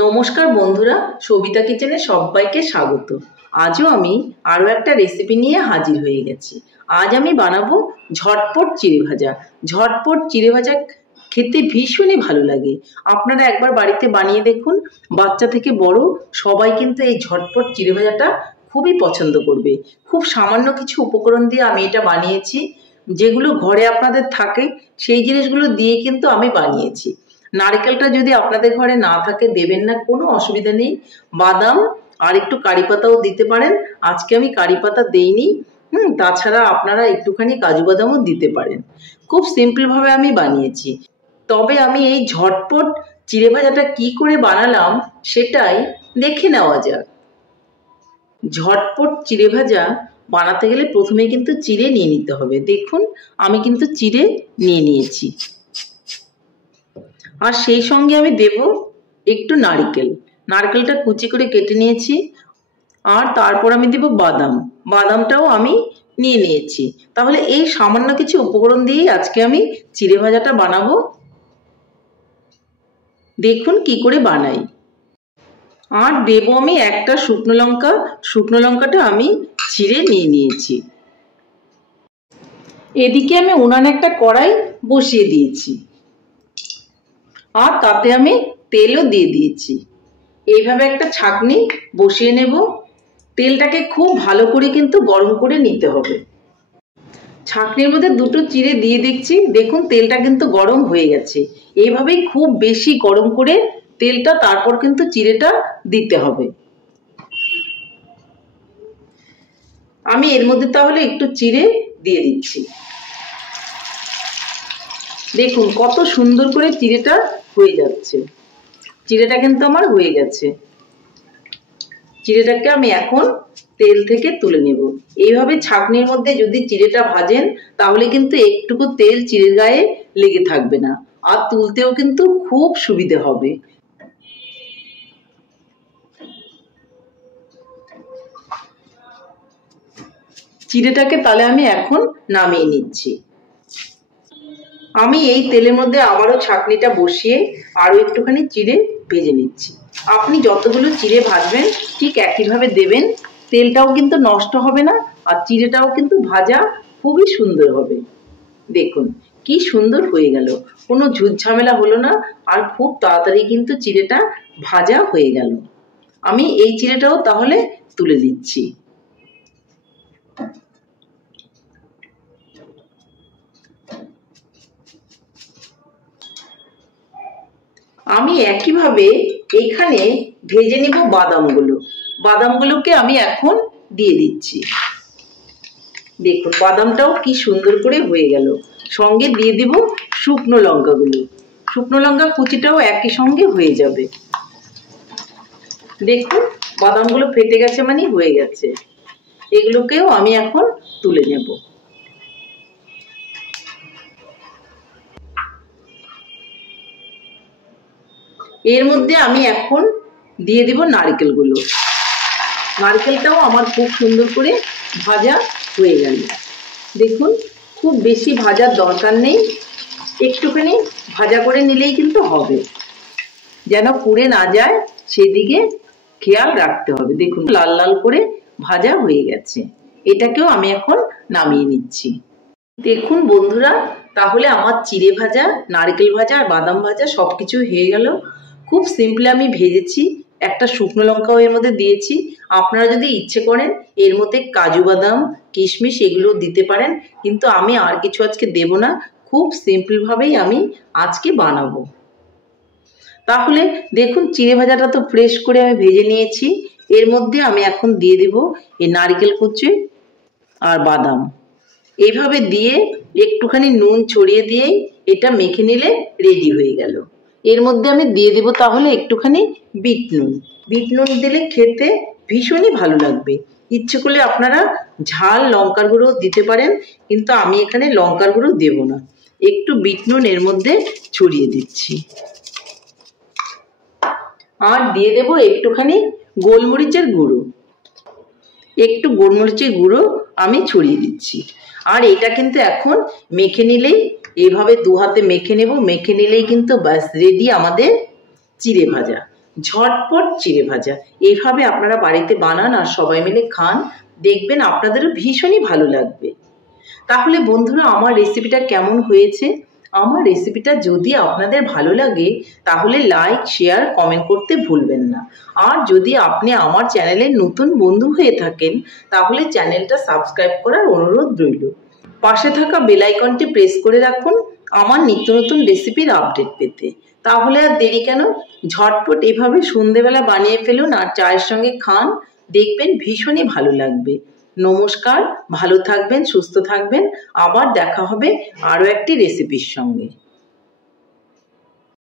নমস্কার বন্ধুরা, সবিতা কিচেনে সবাইকে স্বাগত। আজও আমি আরও একটা রেসিপি নিয়ে হাজির হয়ে গেছি। আজ আমি বানাবো ঝটপট চিড়ে ভাজা। ঝটপট চিড়ে ভাজা খেতে ভীষণই ভালো লাগে। আপনারা একবার বাড়িতে বানিয়ে দেখুন, বাচ্চা থেকে বড় সবাই কিন্তু এই ঝটপট চিড়ে ভাজাটা খুবই পছন্দ করবে। খুব সামান্য কিছু উপকরণ দিয়ে আমি এটা বানিয়েছি, যেগুলো ঘরে আপনাদের থাকে সেই জিনিসগুলো দিয়ে কিন্তু আমি বানিয়েছি। নারকেলটা যদি আপনাদের ঘরে না থাকে দেবেন না, কোনো অসুবিধা নেই। বাদাম আর একটু কারি পাতাও দিতে পারেন। আজকে আমি কারি পাতা দেইনি। তাছাড়া আপনারা একটুখানি কাজু বাদামও দিতে পারেন। খুব সিম্পলভাবে আমি বানিয়েছি। তবে আমি এই ঝটপট চিড়ে ভাজাটা কি করে বানালাম সেটাই দেখে নেওয়া যাক। ঝটপট চিড়ে ভাজা বানাতে গেলে প্রথমে কিন্তু চিড়ে নিয়ে নিতে হবে। দেখুন আমি কিন্তু চিড়ে নিয়ে নিয়েছি, আর সেই সঙ্গে আমি দেব একটু নারকেল। নারকেলটা কুচি করে কেটে নিয়েছি। আর তারপর আমি দেব বাদাম। বাদামটাও আমি নিয়ে নিয়েছি। তাহলে এই সামান্য কিছু উপকরণ দিয়েই আজকে আমি চিড়ে ভাজাটা বানাবো। দেখুন কি করে বানাই। আর দেব আমি একটা শুকনো লঙ্কা। শুকনো লঙ্কাটা আমি ছিঁড়ে নিয়ে নিয়েছি। এদিকে আমি উনানে একটা কড়াই বসিয়ে দিয়েছি, আর তাতে আমি তেলও দিয়ে দিয়েছি। এইভাবে একটা ছাঁকনি বসিয়ে নেব। তেলটাকে খুব ভালো করে কিন্তু গরম করে নিতে হবে। ছাঁকনির মধ্যে দুটো চিড়ে দিয়ে দেখছি, দেখুন তেলটা কিন্তু গরম হয়ে গেছে। এইভাবেই খুব বেশি গরম করে তেলটা তারপর কিন্তু চিড়েটা দিতে হবে। আমি এর মধ্যে তাহলে একটু চিড়ে দিয়ে দিচ্ছি। দেখুন কত সুন্দর করে চিড়েটা হয়ে যাচ্ছে। চিড়েটা কিন্তু আমার হয়ে গেছে। চিড়েটাকে আমি এখন তেল থেকে তুলে নেব। এইভাবে ছাঁকনির মধ্যে যদি চিড়েটা ভাজেন তাহলে কিন্তু একটুকু তেল চিড়ের গায়ে লেগে থাকবে না, আর তুলতেও কিন্তু খুব সুবিধে হবে। চিড়েটাকে তাহলে আমি এখন নামিয়ে নিচ্ছি। আমি এই তেলের মধ্যে আবারও ছাঁকনিটা বসিয়ে আরও একটুখানি চিড়ে ভেজে নিচ্ছি। আপনি যতগুলো চিড়ে ভাজবেন ঠিক একইভাবে দেবেন। তেলটাও কিন্তু নষ্ট হবে না, আর চিড়েটাও কিন্তু ভাজা খুবই সুন্দর হবে। দেখুন কি সুন্দর হয়ে গেল, কোনো ঝুটঝামেলা হলো না, আর খুব তাড়াতাড়ি কিন্তু চিড়েটা ভাজা হয়ে গেল। আমি এই চিড়েটাও তাহলে তুলে দিচ্ছি। আমি একইভাবে এখানে ভেজে নেব বাদামগুলো। বাদামগুলোকে আমি এখন দিয়ে দিচ্ছি। দেখুন বাদামটাও কি সুন্দর করে হয়ে গেল। সঙ্গে দিয়ে দিব শুকনো লঙ্কাগুলো। শুকনো লঙ্কা কুচিটাও একই সঙ্গে হয়ে যাবে। দেখুন বাদামগুলো ফেটে গেছে মানে হয়ে গেছে। এগুলোকেও আমি এখন তুলে নেব। এর মধ্যে আমি এখন দিয়ে দিব নারকেলগুলো। নারকেলটাও আমার খুব সুন্দর করে ভাজা হয়ে গেল। দেখুন খুব বেশি ভাজার দরকার নেই, একটুখানি ভাজা করে নিলেই কিন্তু হবে, যেন পুড়ে না যায় সেদিকে খেয়াল রাখতে হবে। দেখুন লাল লাল করে ভাজা হয়ে গেছে। এটাকেও আমি এখন নামিয়ে নিচ্ছি। দেখুন বন্ধুরা, তাহলে আমার চিড়ে ভাজা, নারকেল ভাজা আর বাদাম ভাজা সব কিছু হয়ে গেল। খুব সিম্পল আমি ভেজেছি। একটা শুকনো লঙ্কাও এর মধ্যে দিয়েছি। আপনারা যদি ইচ্ছে করেন এর মধ্যে কাজু বাদাম, কিশমিশ এগুলো দিতে পারেন, কিন্তু আমি আর কিছু আজকে দেব না। খুব সিম্পলভাবেই আমি আজকে বানাবো। তাহলে দেখুন চিড়ে ভাজাটা তো ফ্রেশ করে আমি ভেজে নিয়েছি। এর মধ্যে আমি এখন দিয়ে দেব এই নারকেল কুচি আর বাদাম। এইভাবে দিয়ে একটুখানি নুন ছড়িয়ে দিয়েই এটা মেখে নিলে রেডি হয়ে গেল। এর মধ্যে আমি দিয়ে দেব তাহলে একটুখানি বিট নুন। বিট নুন দিলে খেতে ভীষণই ভালো লাগবে। ইচ্ছে করলে আপনারা ঝাল লঙ্কার গুঁড়ো দিতে পারেন, কিন্তু আমি এখানে লঙ্কার গুঁড়ো দেব না। একটু বিট নুন এর মধ্যে ছড়িয়ে দিচ্ছি। আর দিয়ে দেব একটুখানি গোলমরিচের গুঁড়ো। একটু গোলমরিচের গুঁড়ো আমি ছড়িয়ে দিচ্ছি। আর এটা কিন্তু এখন মেখে নিলেই, এইভাবে দু হাতে মেখে নেব, মেখে নিলেই কিন্তু ব্যাস রেডি আমাদের চিড়ে ভাজা। ঝটপট চিড়ে ভাজা। এইভাবে আপনারা বাড়িতে বানান আর সবাই মিলে খান, দেখবেন আপনাদেরও ভীষণই ভালো লাগবে। তাহলে বন্ধুরা, আমার রেসিপিটা কেমন হয়েছে? আমার রেসিপিটা যদি আপনাদের ভালো লাগে তাহলে লাইক, শেয়ার, কমেন্ট করতে ভুলবেন না। আর যদি আপনি আমার চ্যানেলের নতুন বন্ধু হয়ে থাকেন তাহলে চ্যানেলটা সাবস্ক্রাইব করার অনুরোধ রইল। পাশে থাকা বেল আইকনটি প্রেস করে রাখুন আমার নিত্য নতুন রেসিপির আপডেট পেতে। তাহলে আর দেরি কেন, ঝটপট এভাবে সন্ধেবেলা বানিয়ে ফেলুন আর চায়ের সঙ্গে খান, দেখবেন ভীষণই ভালো লাগবে। নমস্কার, ভালো থাকবেন, সুস্থ থাকবেন। আবার দেখা হবে আরও একটি রেসিপির সঙ্গে।